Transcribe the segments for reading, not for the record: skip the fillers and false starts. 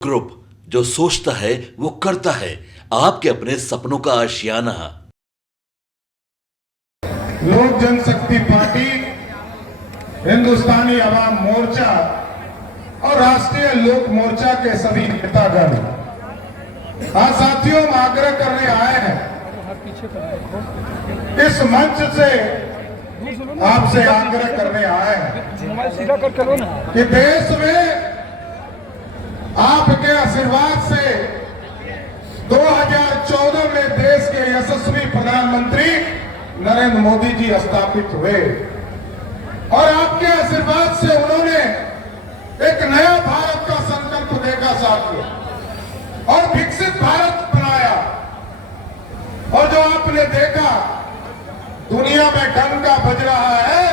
Group जो सोचता है वो करता है, आपके अपने सपनों का आशियाना। लोक जनशक्ति पार्टी, हिंदुस्तानी अवाम मोर्चा और राष्ट्रीय लोक मोर्चा के सभी नेतागण आज साथियों हम आग्रह करने आए हैं, इस मंच से आपसे आग्रह करने आए हैं कि देश में आपके आशीर्वाद से 2014 में देश के यशस्वी प्रधानमंत्री नरेंद्र मोदी जी स्थापित हुए और आपके आशीर्वाद से उन्होंने एक नया भारत का संकल्प देखा साथियों और विकसित भारत बनाया। और जो आपने देखा दुनिया में डंका बज रहा है,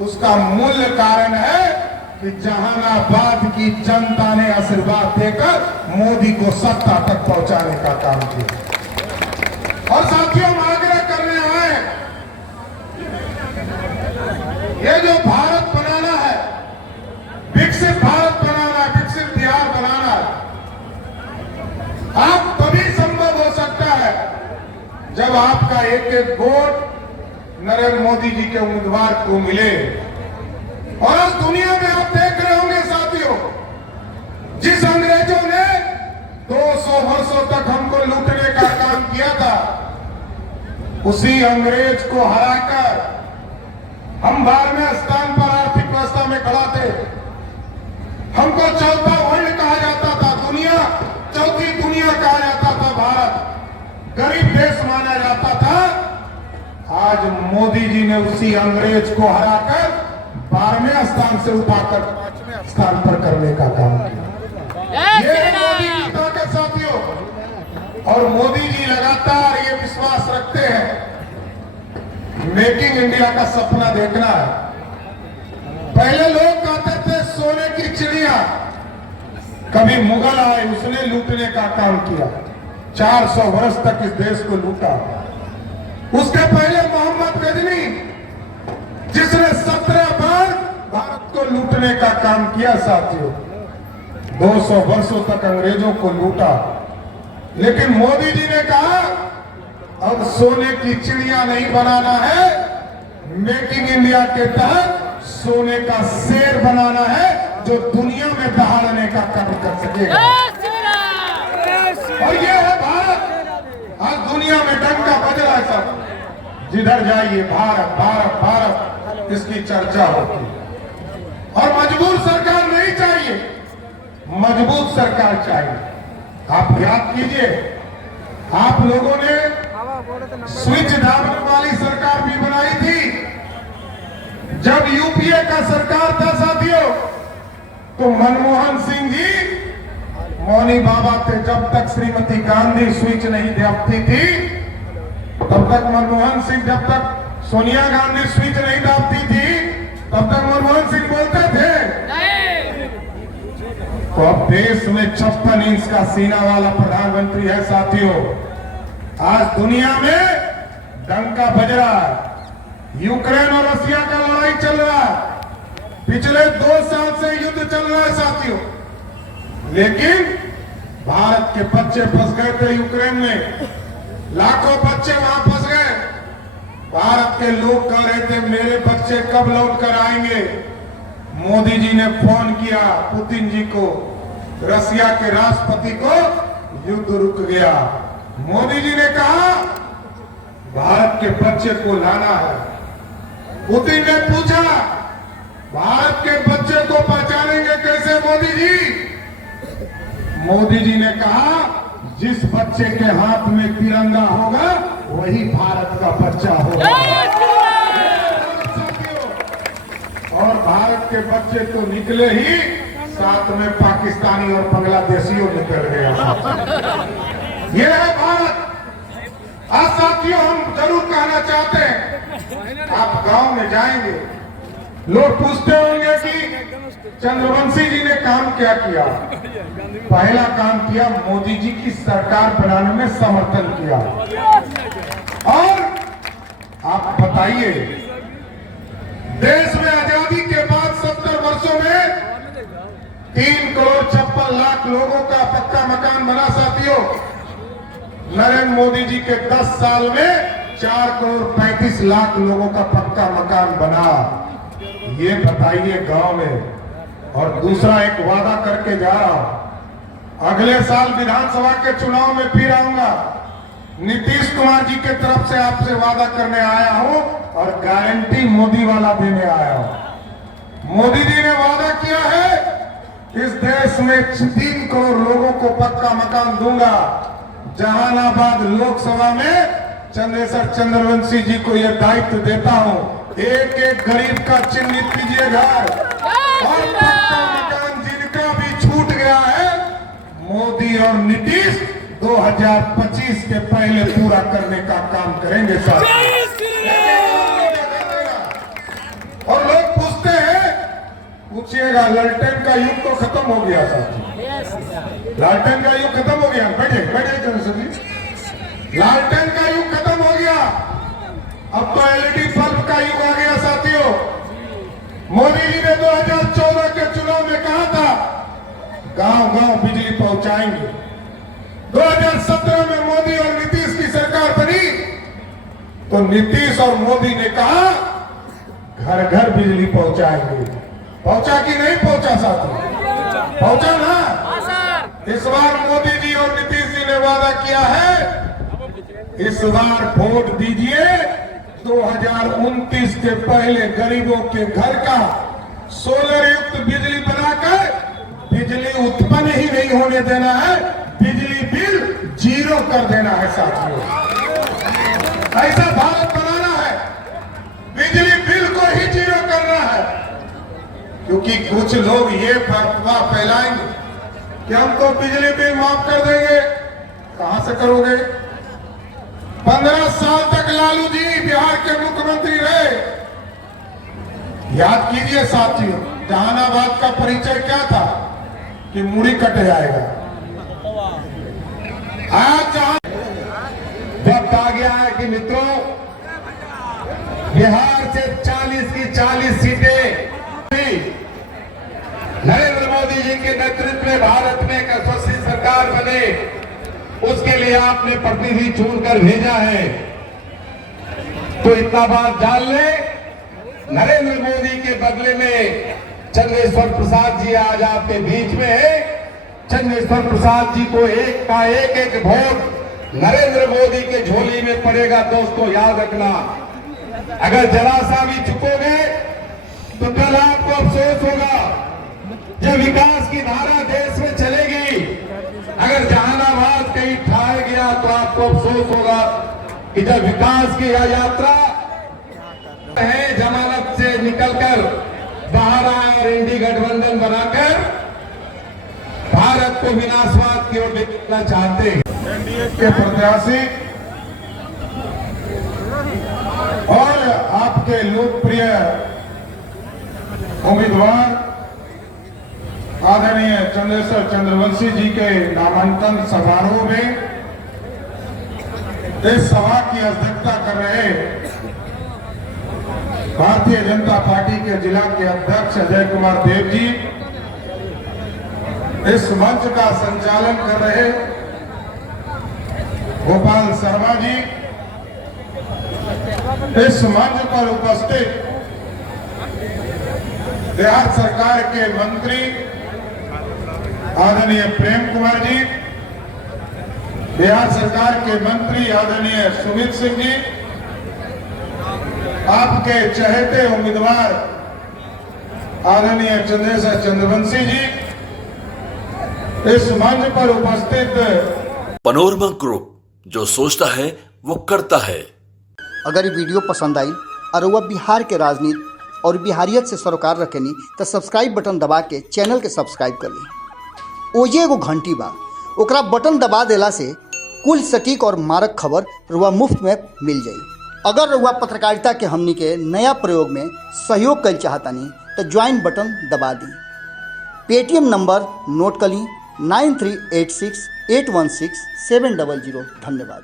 उसका मूल कारण है कि जहानाबाद की जनता ने आशीर्वाद देकर मोदी को सत्ता तक पहुंचाने का काम किया। और साथियों हम आग्रह करने आए, ये जो भारत बनाना है, विकसित भारत बनाना है, विकसित बिहार बनाना है, आप तभी संभव हो सकता है जब आपका एक एक वोट नरेंद्र मोदी जी के उम्मीदवार को मिले। और आज दुनिया में आप देख रहे होंगे साथियों, जिस अंग्रेजों ने 200 वर्षों तक हमको लूटने का काम किया था, उसी अंग्रेज को हराकर हम 12वें स्थान पर आर्थिक व्यवस्था में खड़ा थे। हमको चौथा वर्ल्ड कहा जाता था, चौथी दुनिया कहा जाता था, भारत गरीब देश माना जाता था। आज मोदी जी ने उसी अंग्रेज को हराकर 12वें स्थान से उठाकर 5वें स्थान पर करने का काम किया। ये मोदी की ताकत साथियों। और मोदी जी लगातार ये विश्वास रखते हैं, मेकिंग इंडिया का सपना देखना है। पहले लोग कहते थे सोने की चिड़िया, कभी मुगल आए उसने लूटने का काम किया, 400 वर्ष तक इस देश को लूटा। उसके पहले मोहम्मद गजनी, जिसने 17 बार भारत को लूटने का काम किया साथियों, 200 वर्षों तक अंग्रेजों को लूटा। लेकिन मोदी जी ने कहा अब सोने की चिड़िया नहीं बनाना है, मेकिंग इंडिया के तहत सोने का शेर बनाना है जो दुनिया में दहाड़ने का काम कर सकेगा। और ये है भारत। आज दुनिया में डंका बज रहा है सब, जिधर जाइए भारत भारत भारत इसकी चर्चा होती है। और मजबूर सरकार नहीं चाहिए, मजबूत सरकार चाहिए। आप याद कीजिए, आप लोगों ने स्विच दाबने वाली सरकार भी बनाई थी। जब यूपीए का सरकार था साथियों, तो मनमोहन सिंह जी मौनी बाबा थे। जब तक श्रीमती गांधी स्विच नहीं दाबती थी, तब तक मनमोहन सिंह, जब तक सोनिया गांधी स्विच नहीं दाबती थी, तब तक मनमोहन सिंह बोलते थे। तो अब देश में 56 इंच का सीना वाला प्रधानमंत्री है साथियों। आज दुनिया में डंका बज रहा है, यूक्रेन और रशिया का लड़ाई चल रहा है, पिछले 2 साल से युद्ध चल रहा है साथियों। लेकिन भारत के बच्चे फंस गए थे यूक्रेन में, लाखों बच्चे वहां फंस गए। भारत के लोग कह रहे थे मेरे बच्चे कब लौट कर आएंगे। मोदी जी ने फोन किया पुतिन जी को, रशिया के राष्ट्रपति को, युद्ध रुक गया। मोदी जी ने कहा भारत के बच्चे को लाना है। पुतिन ने पूछा भारत के बच्चे को पहचानेंगे कैसे मोदी जी? मोदी जी ने कहा जिस बच्चे के हाथ में तिरंगा होगा वही भारत का बच्चा होगा। और भारत के बच्चे तो निकले ही, साथ में पाकिस्तानी और बांग्लादेशियों निकल गया। ये है भारत। आज साथियों हम जरूर कहना चाहते हैं, आप गांव में जाएंगे, लोग पूछते होंगे कि चंद्रवंशी जी ने काम क्या किया। पहला काम किया, मोदी जी की सरकार बनाने में समर्थन किया। और आप बताइए, देश में आजादी के बाद 70 वर्षों में 3,56,00,000 लोगों का पक्का मकान बना साथियों। नरेंद्र मोदी जी के 10 साल में 4,35,00,000 लोगों का पक्का मकान बना। ये बताइए गांव में। और दूसरा एक वादा करके जा रहा हूं, अगले साल विधानसभा के चुनाव में फिर आऊंगा। नीतीश कुमार जी के तरफ से आपसे वादा करने आया हूं और गारंटी मोदी वाला देने आया हूं। मोदी जी ने वादा किया है इस देश में 3 करोड़ लोगों को पक्का मकान दूंगा। जहानाबाद लोकसभा में चंद्रेश्वर चंद्रवंशी जी को यह दायित्व देता हूं, एक एक गरीब का चिन्हित कीजिए घर और पक्का मकान जिनका भी छूट गया है मोदी और नीतीश 2025 के पहले पूरा करने का काम करेंगे सर। और लोग पूछते हैं, पूछिएगा लालटेन का युग तो खत्म हो गया साथी। लालटेन का युग खत्म हो गया। बैठे बैठे चंद्रशेखर जी, लालटेन का युग खत्म हो गया। अब तो एलईडी बल्ब का युग आ गया साथियों। मोदी जी ने 2014 के चुनाव में कहा था गांव गांव बिजली पहुंचाएंगे। 2017 में मोदी और नीतीश की सरकार बनी तो नीतीश और मोदी ने कहा घर घर बिजली पहुंचाएंगे। पहुंचा कि नहीं पहुंचा साथी? पहुंचा ना। इस बार मोदी जी और नीतीश जी ने वादा किया है, इस बार वोट दीजिए 2029 के पहले गरीबों के घर का सोलर युक्त बिजली बनाकर बिजली उत्पन्न ही नहीं होने देना है, बिजली बिल 0 कर देना है साथियों। ऐसा भारत बनाना है, बिजली बिल को ही 0 करना है। क्योंकि कुछ लोग ये अफवाह फैलाएंगे कि हम तो बिजली बिल माफ कर देंगे। कहां से करोगे? 15 साल तक लालू जी बिहार के मुख्यमंत्री रहे। याद कीजिए साथियों, जहानाबाद का परिचय क्या था कि मुड़ी कट जाएगा। आज वक्त आ गया है कि मित्रों, बिहार से 40 की 40 सीटें नरेंद्र मोदी जी के नेतृत्व में भारत में एक यशस्वी सरकार बने, उसके लिए आपने प्रतिनिधि चुनकर भेजा है। तो इतना बात जान ले, नरेंद्र मोदी के बदले में चंद्रेश्वर प्रसाद जी आज आपके बीच में है। चंद्रेश्वर प्रसाद जी को एक का एक वोट नरेंद्र मोदी के झोली में पड़ेगा। दोस्तों याद रखना, अगर जरा सा भी चुकोगे तो कल आपको अफसोस होगा। जब विकास की धारा देश में चलेगी, अगर जहानाबाद कहीं ठाए गया तो आपको अफसोस होगा कि जब विकास की यह यात्रा है जमानत से निकलकर बाहर आए और इंडी गठबंधन बनाकर भारत को विनाशवाद की ओर लेना चाहते हैं। एनडीए के प्रत्याशी और आपके लोकप्रिय उम्मीदवार आदरणीय चंद्रेश्वर चंद्रवंशी जी के नामांकन समारोह में इस सभा की अध्यक्षता कर रहे भारतीय जनता पार्टी के जिला के अध्यक्ष अजय कुमार देव जी, इस मंच का संचालन कर रहे गोपाल शर्मा जी, इस मंच पर उपस्थित बिहार सरकार के मंत्री आदरणीय प्रेम कुमार जी, बिहार सरकार के मंत्री आदरणीय सुमित सिंह जी, आपके चहेते उम्मीदवार आदरणीय चंद्रेश्वर चंद्रवंशी जी, इस मंच पर उपस्थित पनोरमा ग्रुप, जो सोचता है वो करता है। अगर ये वीडियो पसंद आई और वह बिहार के राजनीति और बिहारियत से सरोकार रखेनी तो सब्सक्राइब बटन दबा के चैनल के सब्सक्राइब कर ली। ओजे एगो घंटी बा, ओकरा बटन दबा देला से कुल सटीक और मारक खबर रुआ मुफ्त में मिल जाई। अगर रुआ पत्रकारिता के हमनी के नया प्रयोग में सहयोग कर चाहतानी तो ज्वाइन बटन दबा दी। पेटीएम नंबर नोट कर ली 9386816700। धन्यवाद।